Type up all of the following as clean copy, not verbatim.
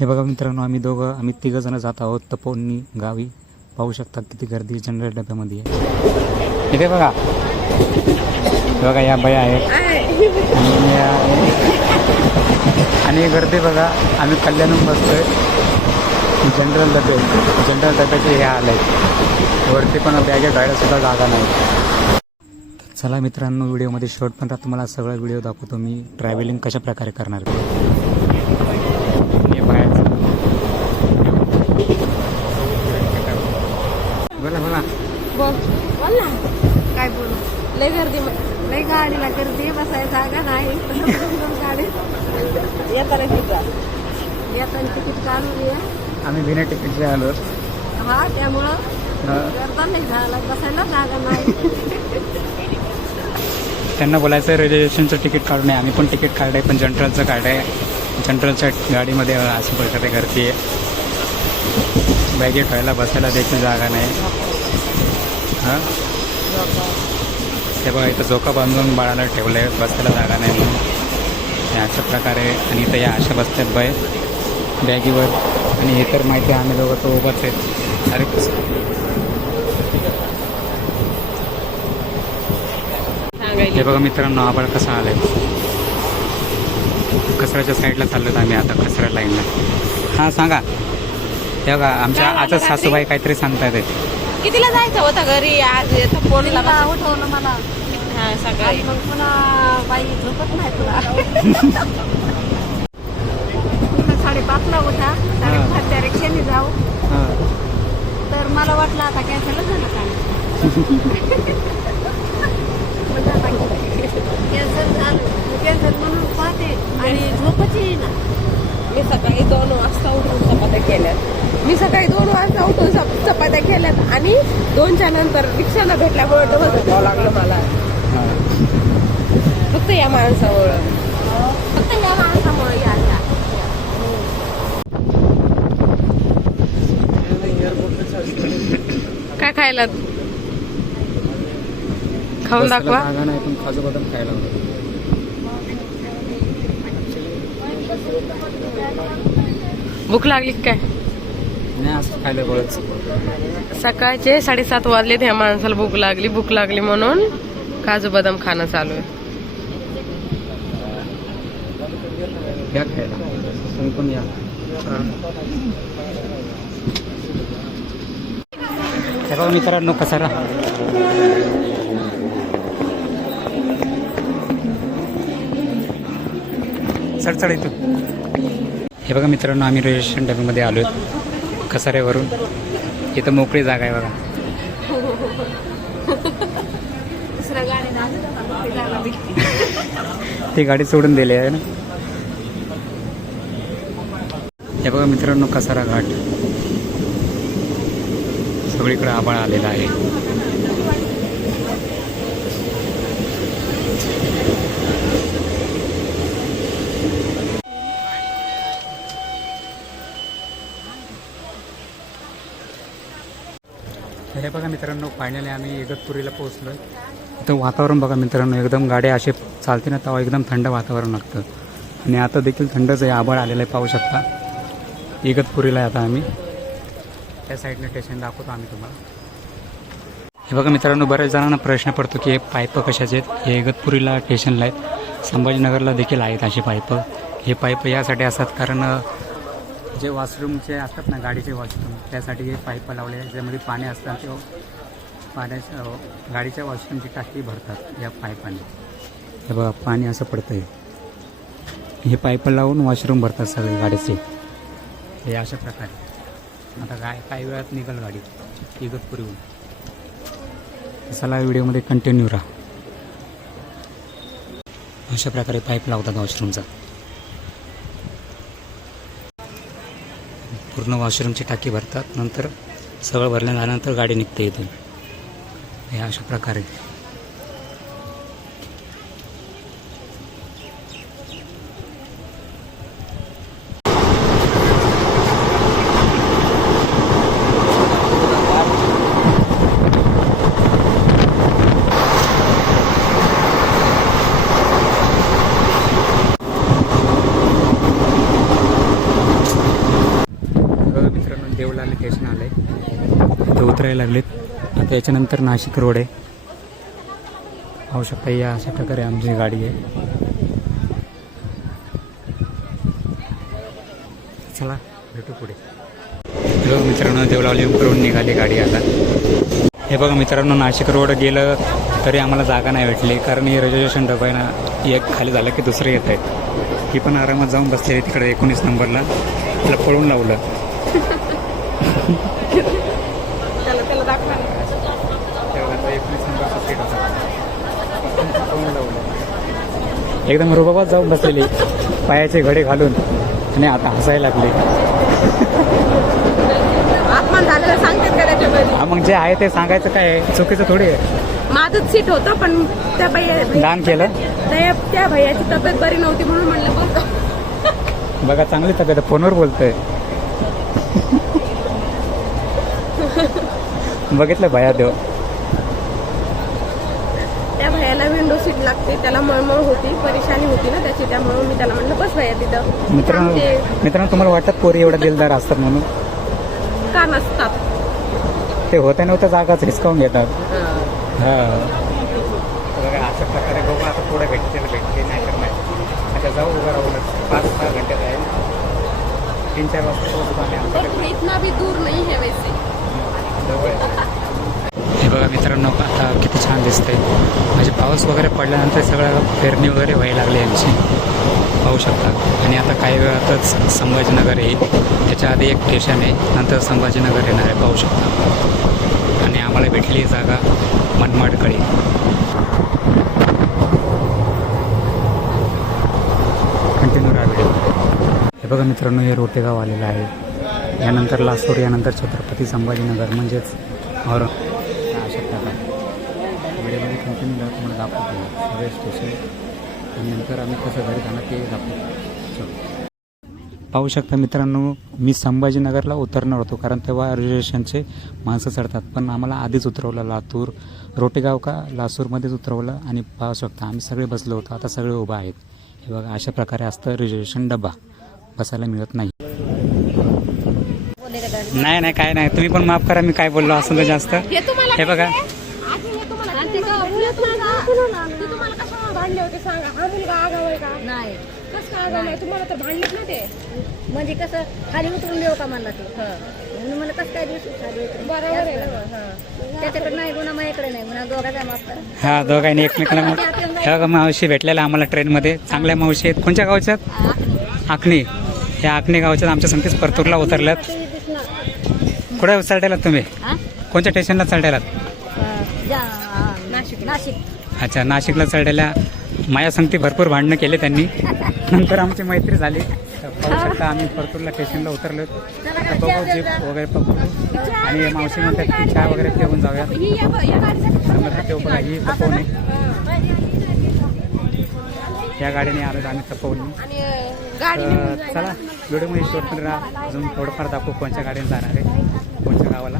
हे बघा मित्रांनो, आम्ही तिघं जण जात आहोत तपोवनी गावी. पाहू शकता किती गर्दी जनरल डब्यामध्ये आहे. इथे बघा, बघा या बाया आहेत आणि गर्दी बघा. आम्ही कल्याणहून बसतोय जनरल डब्याचे हे हाल आहेत. वरती पण बॅगेत राहायला सुद्धा जागा नाही. चला मित्रांनो, व्हिडिओमध्ये शेवट पण तुम्हाला सगळा व्हिडिओ दाखवतो मी ट्रॅव्हलिंग कशा प्रकारे करणार. बोला बोला बोल ना, काय बोलू. लय गर्दी, लय गाडीला गर्दी, बसायला जागा नाही. गाडी येताना तिकीट काढून ये. आम्ही बिना तिकीटचे आलो. हा, त्यामुळं गर्दा नाही झाला, बसायला जागा नाही. त्यांना बोलायचं रिझर्वेशनचं तिकीट काढू नये. आम्ही पण तिकीट काढलंय, पण जनरलचं काढलंय. जनरलच्या गाडीमध्ये असं प्रकारे गर्दी आहे. बॅगे ठेवायला बसायला देखील जागा नाही. हां, ते बघा इथं झोका बांधून बाळाला ठेवलं आहे, बसायला जागा नाही म्हणून. अशा प्रकारे. आणि इथं या अशा बसतात बाय बॅगीवर. आणि हे तर माहिती आहे, आम्ही दोघं तो उभाच आहेत. अरे हे बघा मित्रांनो, आभाळ कसा आलाय. कचऱ्याच्या साईडला चाललोत आम्ही आता, कचरा लाईनला. हां सांगा. हे बघा आमच्या आता सासूबाई काहीतरी सांगतायत. कितीला जायचं होतं घरी आज? फोनला उठवलं मला. हा, सकाळी. मग पुन्हा बाई झोपत नाही तुला. 5:30ला उठा, 5:30च्या रिक्षाने जाऊ. तर मला वाटलं आता कॅन्सलच झालं काय. कॅन्सल म्हणून पाहते आणि झोपच येईना. मी सकाळी 2 वाजता उठून चपात्या केल्यात. आणि 2च्या नंतर रिक्षा न भेटल्यामुळे डोस घ्यावं लागलं मला. फक्त या माणसामुळे काय खायला खाऊन दाखवा. नाही, पण काजू बदाम खायला भूक लागली काय? नाही, असं खायला बोलत. सकाळचे 7:30 वाजले. त्या माणसाला भूक लागली म्हणून काजू बदाम खाणं चालू आहे. या खायला तुम्ही पण या. हे बघा मित्रांनो, कसारा. चढ इथं. हे बघा मित्रांनो, आम्ही रेल्वे डब्यामध्ये आलो आहेत कसाऱ्यावरून. इथं मोकळी जागा आहे बघा. ती गाडी सोडून दिली आहे ना. हे बघा मित्रांनो, कसारा घाट. सगळीकडे आभाळ आलेला आहे. हे बघा मित्रांनो, फायनली आम्ही इगतपुरीला पोहोचलो. इथं वातावरण बघा मित्रांनो, एकदम गाड्या असे चालते ना तेव्हा एकदम थंड वातावरण लागतं. आणि आता देखील थंडच आहे, आभाळ आलेलं आहे पाहू शकता. इगतपुरीला आता आम्ही त्या साईडने स्टेशन दाखवतो आम्ही तुम्हाला. हे बघा मित्रांनो, बऱ्याच जणांना प्रश्न पडतो की हे पाईप कशाचे आहेत. हे इगतपुरीला स्टेशनला आहेत, संभाजीनगरला देखील आहेत असे पाईप. हे पाईप यासाठी असतात कारण जे वॉशरूमचे असतात ना, गाडीचे वॉशरूम, त्यासाठी हे पाईप लावले आहेत. ज्यामध्ये पाणी असतात ते पाण्याच्या गाडीच्या वॉशरूमची टाकी भरतात या पाईपाने. हे बघा पाणी असं पडतं आहे. हे पाईप लावून वॉशरूम भरतात सगळे गाडीचे. हे अशा प्रकारे. आता काही वेळात निघाल गाडी इगतपुरीहून. चला व्हिडिओमध्ये कंटिन्यू राहा. अशा प्रकारे पाईप लावतात वॉशरूमचा. पूर्ण वॉशरूमची टाकी भरतात, नंतर सगळं भरलं झाल्यानंतर गाडी निघते इथून. हे अशा प्रकारे. देवलाली स्टेशन आलं आहे, इथं उतरायला लागलेत. आता याच्यानंतर नाशिक रोड आहे, पाहू शकता. या अशा प्रकारे आमची गाडी आहे. चला भेटू पुढे. हे बघा मित्रांनो, देवलाली उतरून निघाली गाडी आता. हे बघा मित्रांनो, नाशिक रोड गेलं तरी आम्हाला जागा नाही भेटली, कारण हे रिझर्वेशन डबा आहे ना, एक खाली झालं की दुसरं येत आहेत. ही पण आरामात जाऊन बसलेली तिकडे 19 नंबरला. तिला पळून लावलं. त्याला दाखवा. 19 नंबरचा सीट होता, पळून लावलं. एकदम रुबाबात जाऊन बसलेली, पायाचे घडे घालून, आणि आता हसायला लागले. अपमान झालेला सांगतात का त्याच्यामध्ये? हा, मग जे आहे ते सांगायचं काय आहे, चुकीचं थोडी आहे. माझंच सीट होतं, पण त्या दान केलं. त्या भैयाची तब्येत बरी नव्हती म्हणून म्हणलं बघ. बघा, चांगली तब्येत, फोनवर बोलतोय. बघितलं भया देव. त्या भैयाला विंडो सीट लागते, त्याला मळमळ होती, परेशानी होती ना त्याची, त्यामुळे मी त्याला म्हणलं बस भैया तिथं. मित्रांनो तुम्हाला वाटतं पोरी एवढा दिलदार असतात म्हणून? का नसतात? ते होत्या नव्हत्या जागाच हिसकावून घेतात. हा, बघा अशा प्रकारे बघू. आता पुढे भेटते नाही तर नाही. आता जाऊ उभं राहून 5-6 घंटे जाईल. 3-4 वाजता पोहोचू आम्ही. इतना भी दूर नाही है वैसे. हे बघा मित्रांनो, आता किती छान दिसतंय. म्हणजे पाऊस वगैरे पडल्यानंतर सगळं पेरणी वगैरे व्हायला लागली यांची, पाहू शकता. आणि आता काही वेळातच संभाजीनगर येईल. त्याच्या आधी एक स्टेशन आहे, नंतर संभाजीनगर येणार आहे, पाहू शकता. आणि आम्हाला भेटली जागा मनमाडकडे. कंटिन्यू राहा व्हिडिओ. हे बघा मित्रांनो, हे रोटेगाव आलेलं आहे. यानंतर लासूर, यानंतर छत्रपती संभाजीनगर, म्हणजेच और अशा प्रकारे व्हिडिओमध्ये कंटिन्यू तुम्हाला दाखवतो सगळे स्टेशन. आणि नंतर आम्ही कसं घरी जाणार ते दाखवतो. पाहू शकता मित्रांनो, मी संभाजीनगरला उतरणार होतो, कारण तेव्हा रिझर्वेशनचे माणसं चढतात, पण आम्हाला आधीच उतरवलं लातूर, रोटेगाव का लासूरमध्येच उतरवलं. आणि पाहू शकता आम्ही सगळे बसलो होतो, आता सगळे उभा आहेत. हे बघा अशा प्रकारे असतं रिझर्वेशन डबा, बसायला मिळत नाही. नाही काय नाही, तुम्ही पण माफ करा, मी काय बोललो असं जास्त. हे बघा तुम्हाला तर भांडलेत ना ते, म्हणजे कसं खाली उतरून देऊ का म्हणला ते, म्हणून मला कसं काय दिवस बरोबर आहे ना. त्याच्याकडे नाही गुन्हा, माझ्याकडे नाही गुन्हा, दोघांचा माफ करा. हा, दोघांनी एकमेकाला माफ. हे बघा मावशी भेटलेल्या आम्हाला ट्रेनमध्ये, चांगल्या मावशी आहेत. कोणत्या गावच्यात? आखणी. या आखणी गावच्यात आमच्या संगतीच परतूरला उतरल्यात. कुठे चढायलात तुम्ही? कोणत्या स्टेशनला चढायलात? नाशिक. अच्छा, नाशिकला चढायला माझ्या संगती भरपूर भांडणं केले त्यांनी. नंतर आमची मैत्री झाली. पाहू शकता आम्ही परतूरला स्टेशनला उतरलो. बघू जीप वगैरे पकडू, आणि मावशी म्हणतात की चहा वगैरे पिऊन जाऊया. तेव्हा बघा ही तपवणी, या गाडीने आलो आम्ही तपवणी. चला व्हिडिओमध्ये शॉर्टमध्ये राहा, अजून थोडंफार दाखवू कोणत्या गाडीने जाणार आहे, कोणत्या गावाला.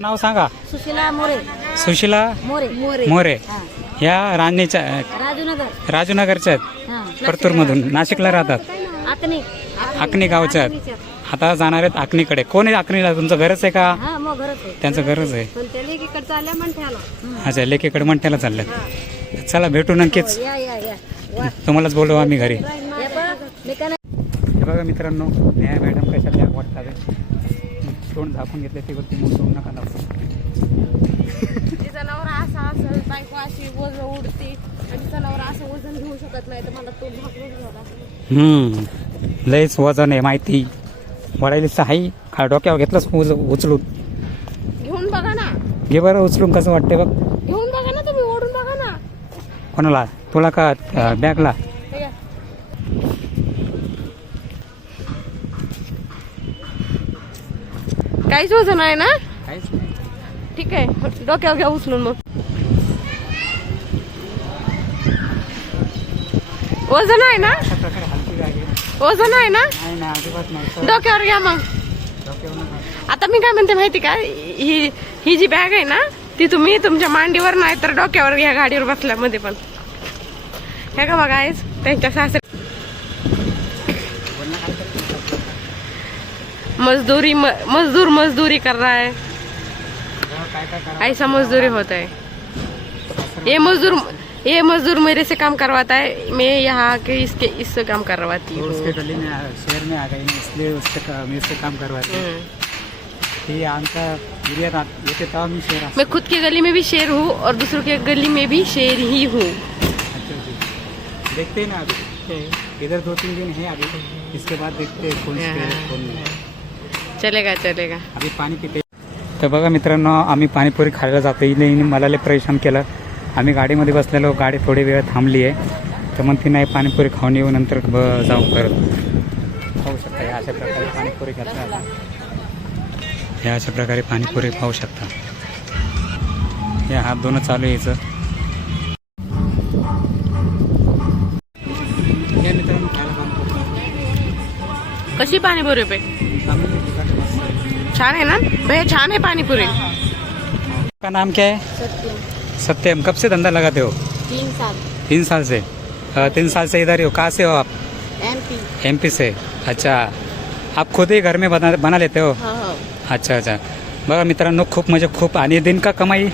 नाव सांगा. सुशीला मोरे. सुशीला मोरे. मोरे. या राणीच्या राजूनगरच्या आहेत, परतूरमधून नाशिकला राहतात. आकणी गावच्या आहेत. आता जाणार आहेत आकणीकडे. कोण आहे आकणीला? तुमचं घरच आहे का? त्यांचं घरच आहे. अच्छा, लेकीकडे मंठ्याला चालल्यात. चला भेटू नक्कीच, तुम्हालाच बोलू आम्ही घरी. हे बघा मित्रांनो, न्याय मॅडम कशा त्या वाटतात, तोंड झाकून घेतले ते गोष्टी तोंड नका दाखवू. जनावर असा असेल, बायको अशी वजन उडते, आणि जनावर असं वजन घेऊ शकत नाही, तर मला तो झाकून लयच वजन आहे माहिती. वडायलीच आहे, खा डोक्यावर घेतलंच उचलून. घेऊन बघा ना. घे बरं उचलून, कसं वाटते बघ. घेऊन बघा ना, तुम्ही ओढून बघा ना. कोणाला? तुला का बॅगला? काहीच वजन आहे ना? काहीच नाही. ठीक आहे, डोक्यावर घ्या उचलून. मग वजन आहे ना? अशा प्रकारे हलकी गाडी आहे. वजन आहे ना? नाही नाही, अजिबात नाही. डोक्यावर घ्या मग. आता मी काय म्हणते माहिती का, ही जी बॅग आहे ना, ती तुम्ही तुमच्या मांडीवर नाही तर डोक्यावर घ्या, गाडीवर बसल्यामध्ये पण. हे का बघा, त्यांच्या सासरे मजदूरी कर रहा है, काय काय करा ऐसा मजदूरी होता है। ये मजदूर मेरे से काम करवाता है, मैं यहाँ आके इससे काम करवाती वो हूँ। उसके गली में शहर में आ गई ना, इसलिए मैं उससे काम करवाती हूँ। ही आमचा एरियात येते तेव्हा मी शेर असतो. मैं खुद के गली में भी शेर हूँ और दूसरों के गली में भी शेर ही हूँ। अच्छा जी, देखते हैं ना अभी इधर 2-3 दिन है अभी, इसके बाद देखते हैं कौन शेर है, कौन नहीं. चलेगा। अभी पाणी पिते. तर बघा मित्रांनो, आम्ही पाणीपुरी खायला जातो. हिने मला लय परेशान केलं. आम्ही गाडीमध्ये बसलेलो, गाडी थोडी वेळ थांबली आहे, तर म्हणते नाही पाणीपुरी खाऊन येऊ नंतर जाऊ परत. पाहू शकता या अशा प्रकारे पाणीपुरी घेतला. या अशा प्रकारे पाणीपुरी पाहू शकता. या हात दोन चालू यायचं. या मित्रांनो खायला पाणीपुरी कशी पाणीपुरी पे छान है ना भैया, छान है पानीपुरी। का नाम क्या है? सत्यम। सत्यम. कब से धंधा लगाते हो? 3 साल। 3 साल से. 3 साल से इधर ही हो. कहाँ से हो आप? MP। MP से. अच्छा, आप खुद ही घर में बना लेते हो? हाँ। अच्छा. बघा मित्रांनो, खूप म्हणजे खूप. आणि दिन का कमाई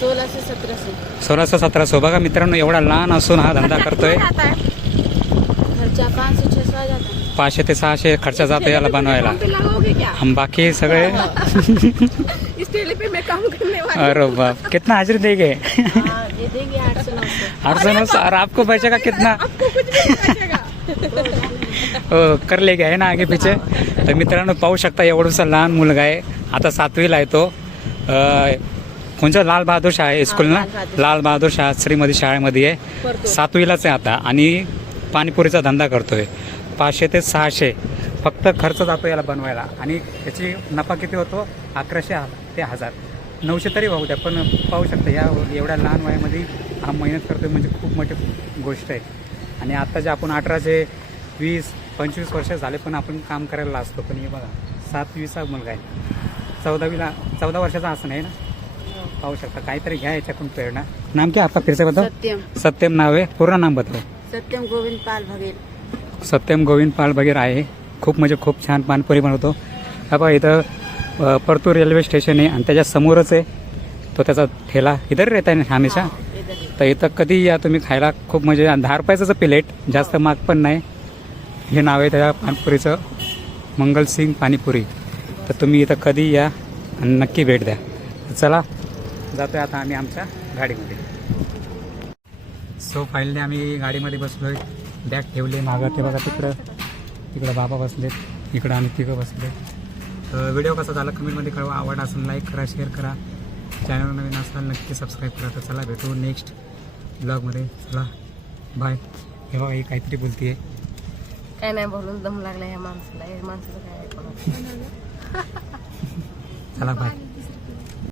16 से 1700। 1600-1700. बघा मित्रांनो, एवढा लहान असून हा धंदा करतोय. खर्चा 500 से 600 आ जाता है। 500 ते 600 खर्चा जातो याला बनवायला. लगाओगे क्या? हम बाकी सगळे इस ठेले पे मैं काम करने वाली अरे बाप, कितना हाजिरी देंगे? हाँ, ये देंगे 800-900। 800 और आपको बचेगा कितना? कर ले गया है ना आगे पीछे. तर मित्रांनो पाहू शकता, एवढंसा लहान मुलगा आहे, आता 7वीला आहे तो. कोणच्या लाल बहादूर शाळा स्कूल ना, लाल बहादूर शास्त्रीमध्ये शाळेमध्ये आहे. 7वीलाच आहे आता आणि पाणीपुरीचा धंदा करतोय. 500 ते 600 फक्त खर्च जातो याला बनवायला. आणि त्याची नफा किती होतो? 1100 ते 1000. 900 तरी होऊ द्या, पण पाहू शकता या एवढ्या लहान वयामध्ये हा मेहनत करतोय म्हणजे खूप मोठी गोष्ट आहे. आणि आता जे आपण 18 20-25 वर्ष झाले पण आपण काम करायला असतो. पण हे बघा 7वीचा मुलगा आहे, 14 वर्षाचा असं नाही ना. पाहू शकता, काहीतरी घ्या याच्याकडून प्रेरणा. नाम क्या आपका फिर से बताओ? सत्यम। सत्यम नाव आहे, पूर्ण नाम बताओ. सत्यम गोविंद पाल बघेल। सत्यम गोविंद पाल बगैर आहे. खूप म्हणजे खूप छान पाणीपुरी बनवतो. हा बघा इथं परतूर रेल्वे स्टेशन आहे आणि त्याच्या समोरच आहे तो त्याचा ठेला. इधर रहता है ना हमेशा. तर इथं कधी या तुम्ही खायला. खूप म्हणजे 10 रुपयाचं प्लेट, जास्त महाग पण नाही. हे नाव आहे त्या पाणीपुरीचं, मंगलसिंग पाणीपुरी. तर तुम्ही इथं कधी या आणि नक्की भेट द्या. चला जातोय आता आम्ही आमच्या गाडीमध्ये. सो फायनली आम्ही गाडीमध्ये बसलोय, बॅग ठेवले मागं. ते बघा तिकडं बाबा बसलेत, इकडं आम्ही तिघं बसले. व्हिडिओ कसा झाला कमेंटमध्ये कळवा. आवड असेल लाईक करा, शेअर करा. चॅनल नवीन असाल नक्की सबस्क्राईब करा. तर चला भेटू नेक्स्ट ब्लॉगमध्ये. चला बाय. हे बघा ही काहीतरी बोलतीये. काय नाही बोलून दम लागला या माणसाला. या माणसाचं काय ऐकणार. चला बाय.